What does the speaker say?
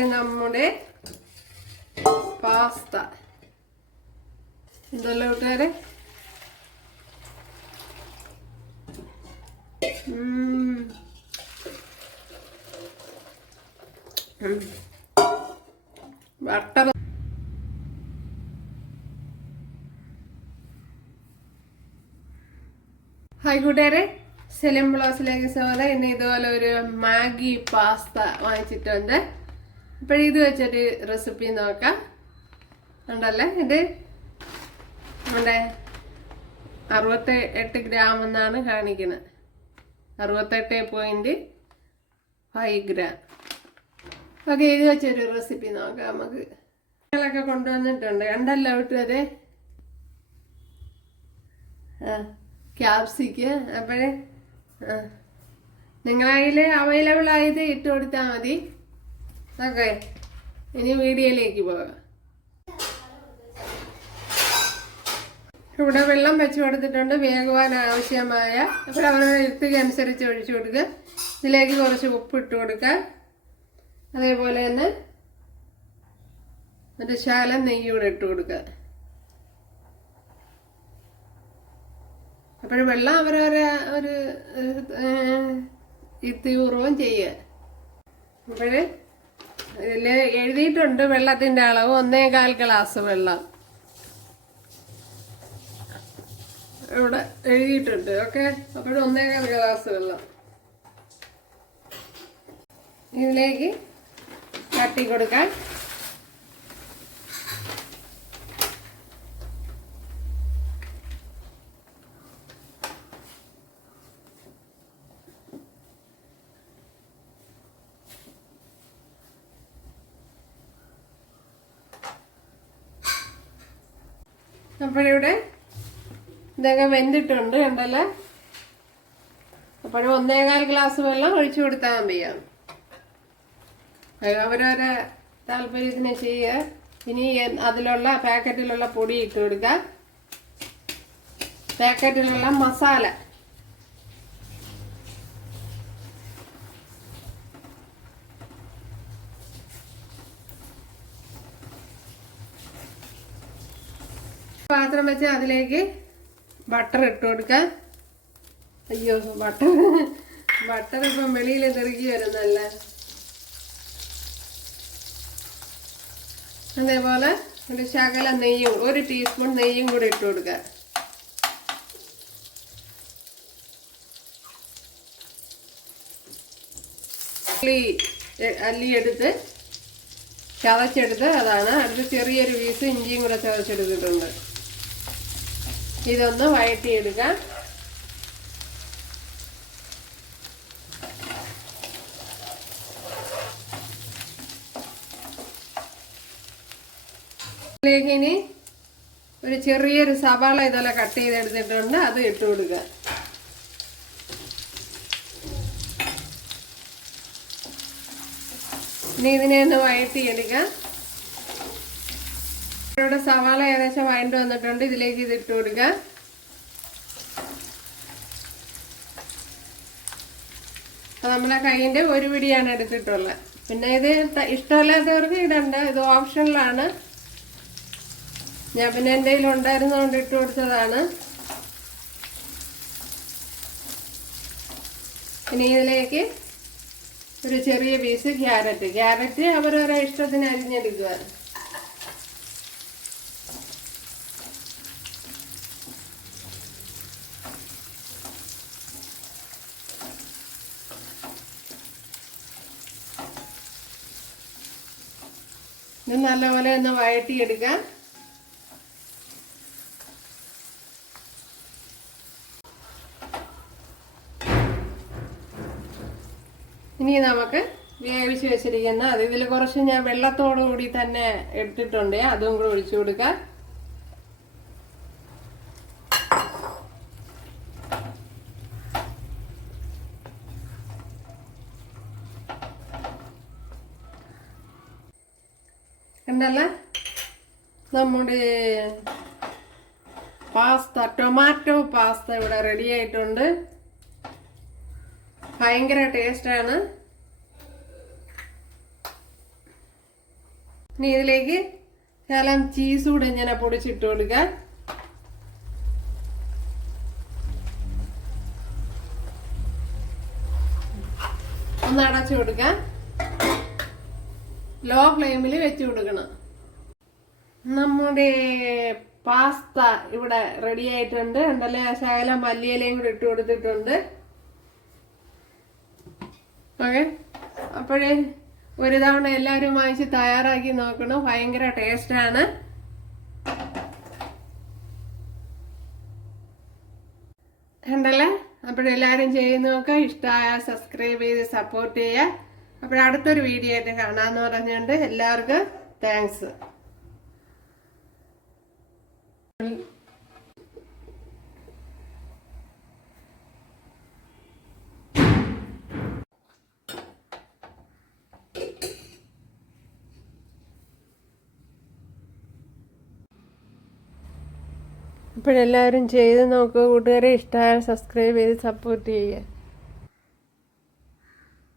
നമ്മുടെ പാസ്ത. എന്തല്ല കൂട്ടുകാരെ. ബട്ടർ ഹായ് കൂട്ടുകാരെ. സെലിം ബ്ലോസിലേക്ക് സ്വാഗതം. ഇന്ന് ഇതുപോലെ ഒരു മാഗി പാസ്ത വാങ്ങിച്ചിട്ടുണ്ട്. അപ്പോൾ ഇത് വെച്ചിട്ട് റെസിപ്പി നോക്കാം. ഉണ്ടല്ലേ ഇത്? നമ്മുടെ അറുപത്തി എട്ട് ഗ്രാം എന്നാണ് കാണിക്കുന്നത്. അറുപത്തെട്ട് പോയിന്റ് ഫൈവ് ഗ്രാം ഓക്കെ ഇത് വെച്ചൊരു റെസിപ്പി നോക്കാം നമുക്ക്. ഒക്കെ കൊണ്ടുവന്നിട്ടുണ്ട്. കണ്ടല്ലോ കൂട്ടുകാരെ ആ ക്യാപ്സിക്ക് അപ്പോഴേ നിങ്ങളതിൽ അവൈലബിൾ ആയത് ഇട്ട് കൊടുത്താൽ മതി. ഓക്കെ. ഇനി വീഡിയോയിലേക്ക് പോകാം. ഇവിടെ വെള്ളം വെച്ച് കൊടുത്തിട്ടുണ്ട്. വേകുവാൻ ആവശ്യമായ അപ്പോൾ അവരുടെ യുക്തിക്ക് അനുസരിച്ച് ഒഴിച്ചു കൊടുക്കുക. ഇതിലേക്ക് കുറച്ച് ഉപ്പ് ഇട്ട് കൊടുക്കുക. അതേപോലെ തന്നെ ഒരു ശാലം നെയ്യ് കൂടെ ഇട്ട് കൊടുക്കുക. അപ്പോൾ വെള്ളം അവരവരെ ഒരു യുക്തിപൂർവം ചെയ്യുക. അപ്പോൾ ഇതിൽ എഴുതിയിട്ടുണ്ട് വെള്ളത്തിന്റെ അളവ് ഒന്നേകാൽ ഗ്ലാസ് വെള്ളം. ഇവിടെ എഴുതിയിട്ടുണ്ട് ഓക്കെ? അപ്പോൾ ഒന്നേകാൽ ഗ്ലാസ് വെള്ളം. ഇതിലേക്ക് തട്ടി കൊടുക്കാൻ അപ്പോഴിവിടെ ഇതൊക്കെ വെന്തിട്ടുണ്ട് കണ്ടല്ലേ? അപ്പോഴും ഒന്നേകാൽ ഗ്ലാസ് വെള്ളം ഒഴിച്ചു കൊടുത്താൽ മതിയാ അവരവരെ താല്പര്യത്തിന് ചെയ്യുക. ഇനി അതിലുള്ള പാക്കറ്റിലുള്ള പൊടി ഇട്ട് കൊടുക്കുക. പാക്കറ്റിലുള്ള മസാല. പാത്രം വെച്ച് അതിലേക്ക് ബട്ടർ ഇട്ട് കൊടുക്കാം. അയ്യോ ബട്ടർ ബട്ടർ ഇപ്പം വെളിയിൽ തിറുകി വരുന്നല്ല അതേപോലെ ഒരു ശകല നെയ്യും ഒരു ടീസ്പൂൺ നെയ്യും കൂടി ഇട്ട് കൊടുക്കുക അല്ലി എടുത്ത് ചതച്ചെടുത്ത് അതാണ്. അടുത്ത് ചെറിയൊരു പീസ് ഇഞ്ചിയും കൂടെ ചതച്ചെടുത്തിട്ടുണ്ട്. ഇതൊന്ന് വഴറ്റിയെടുക്കാം. ഇതിലേക്ക് ഇനി ഒരു ചെറിയൊരു സവാള ഇതെല്ലാം കട്ട് ചെയ്തെടുത്തിട്ടുണ്ട് അത് ഇട്ട് കൊടുക്കുക. ഇനി ഇതിനെ ഒന്ന് വഴറ്റിയെടുക്കാം. ഇവിടെ സവാള ഏകദേശം വഴണ്ട് വന്നിട്ടുണ്ട്. ഇതിലേക്ക് ഇതിട്ട് കൊടുക്കുക കൊടുക്കാം. അപ്പൊ നമ്മളെ കൈയിന്റെ ഒരു പിടിയാണ് എടുത്തിട്ടുള്ളത്. പിന്നെ ഇത് ഇഷ്ടമല്ലാത്തവർക്ക് ഇഷ്ടമില്ലാത്തവർക്ക് ഇടണ്ട. ഇത് ഓപ്ഷനിലാണ്. ഞാൻ പിന്നെ എന്റെ കയ്യിൽ ഉണ്ടായിരുന്നതുകൊണ്ട് ഇട്ട് കൊടുത്തതാണ്. പിന്നെ ഇതിലേക്ക് ഒരു ചെറിയ പീസ് ക്യാരറ്റ് ക്യാരറ്റ് അവരവരെ ഇഷ്ടത്തിന് അരിഞ്ഞെടുക്കുക ഇത് നല്ലപോലെ ഒന്ന് വഴട്ടിയെടുക്കാം ഇനി നമുക്ക് വേവിച്ച് വെച്ചിരിക്കുന്ന അത് ഇതിൽ കുറച്ച് ഞാൻ വെള്ളത്തോടു കൂടി തന്നെ എടുത്തിട്ടുണ്ട്. അതും കൂടെ ഒഴിച്ചു കൊടുക്കാം. കണ്ടല്ല? നമ്മുടെ പാസ്ത ടൊമാറ്റോ പാസ്ത ഇവിടെ റെഡി ആയിട്ടുണ്ട്. ഭയങ്കര ടേസ്റ്റാണ് ഇനി ഇതിലേക്ക് ശകലം ചീസ് കൂടെ ഇങ്ങനെ പൊടിച്ചിട്ട് കൊടുക്കാം. ഒന്ന് അടച്ചു കൊടുക്കാം. ലോ ഫ്ലെയിമിൽ വെച്ച് കൊടുക്കണം. നമ്മുടെ പാസ്ത ഇവിടെ റെഡി ആയിട്ടുണ്ട്. ഉണ്ടല്ലേ ശകലം മല്ലിയിലയും കൂടി ഇട്ട് കൊടുത്തിട്ടുണ്ട്. ഓക്കെ. അപ്പോഴേ ഒരു തവണ എല്ലാവരും വാങ്ങിച്ച് തയ്യാറാക്കി നോക്കണം. ഭയങ്കര ടേസ്റ്റാണ് ഉണ്ടല്ലേ അപ്പോഴെല്ലാവരും ചെയ്ത് നോക്കുക. ഇഷ്ടമായ സബ്സ്ക്രൈബ് ചെയ്ത് സപ്പോർട്ട് ചെയ്യുക. അപ്പോഴടുത്തൊരു വീഡിയോ ആയിട്ട് കാണാമെന്ന് പറഞ്ഞുകൊണ്ട് എല്ലാവർക്കും താങ്ക്സ് അപ്പോഴെല്ലാവരും ചെയ്ത് നോക്കുക കൂട്ടുകാരെ ഇഷ്ടമായ സബ്സ്ക്രൈബ് ചെയ്ത് സപ്പോർട്ട് ചെയ്യുക